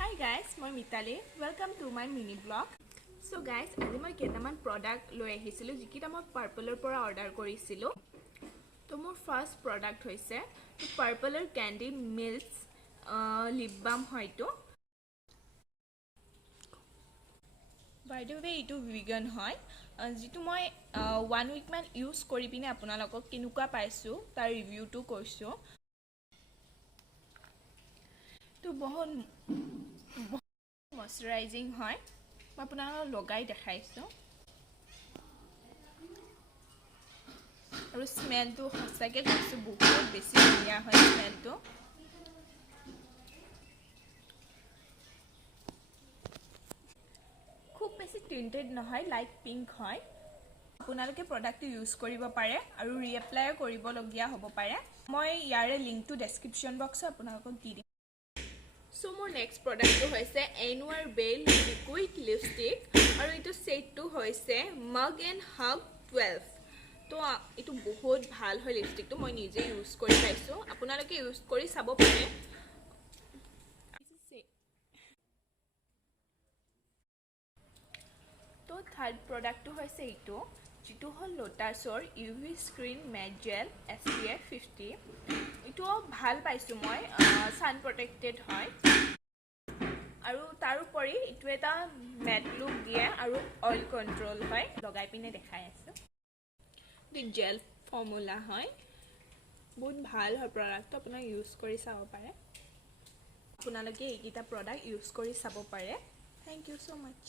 Hi guys, মই Mitali welcome to my mini vlog. So guys, আজি মই কেইটামান প্ৰডাক্ট লৈ আহিছিলো যিকিটা মই পাৰ্পলৰ পৰা অৰ্ডাৰ কৰিছিলো. তো মোৰ ফাৰ্স্ট প্ৰডাক্ট হৈছে পাৰ্পলৰ ক্যান্ডি মিল্কস লিপ বাম হয়তো. By the way, ইটো vegan হয়. যেটো মই 1 week মান ইউজ কৰি পিনে আপোনালোকক কিনুকা পাইছো তাৰ ৰিভিউটো কৈছো. তো বহুত ময়শ্চাৰাইজিং হয়. মই আপোনালোকক লগাই দেখাইছো. আৰু স্মেলটো সঁচাকে কৈছো বহুত বেছি ধুনীয়া হয় স্মেলটো. খুব বেছি টিন্টেড নহয়, লাইট পিংক হয়. আপোনালোকে প্ৰডাক্টটো ইউজ কৰিব পাৰে আৰু ৰিএপ্লাই কৰিব লগিয়া হ'ব পাৰে. মই ইয়াৰে লিংকটো ডেসক্ৰিপচন বক্সত আপোনালোকক দি দিম. So মোৰ next product হৈছে Anwar Bale liquid lipstick আৰু ইটো সেটটো হৈছে Mug and Hug 12. তো ইটো বহুত ভাল হয় লিপষ্টিকটো মই নিজে ইউজ কৰি পাইছো. আপোনালোকে ইউজ কৰি চাব পাৰে. তো থাৰ্ড প্ৰডাক্টটো হৈছে ইটো যেটো হল Lotusৰ UV Screen Matte Gel SPF 50. ইটো ভাল পাইছো মই, sun protected হয়. আৰু তাৰ উপৰি ইটো এটা ম্যাট লুক দিয়ে আৰু অইল কন্ট্ৰোল হয়. লগাই পিনে দেখাই আছে. দি জেল ফৰ্মুলা হয়. বহুত ভাল হয় প্ৰডাক্টটো, আপোনালোকে ইউজ কৰি চাব পাৰে. আপোনালোকে এইকিটা প্ৰডাক্ট ইউজ কৰি চাব পাৰে. থ্যাংক ইউ সো মাচ.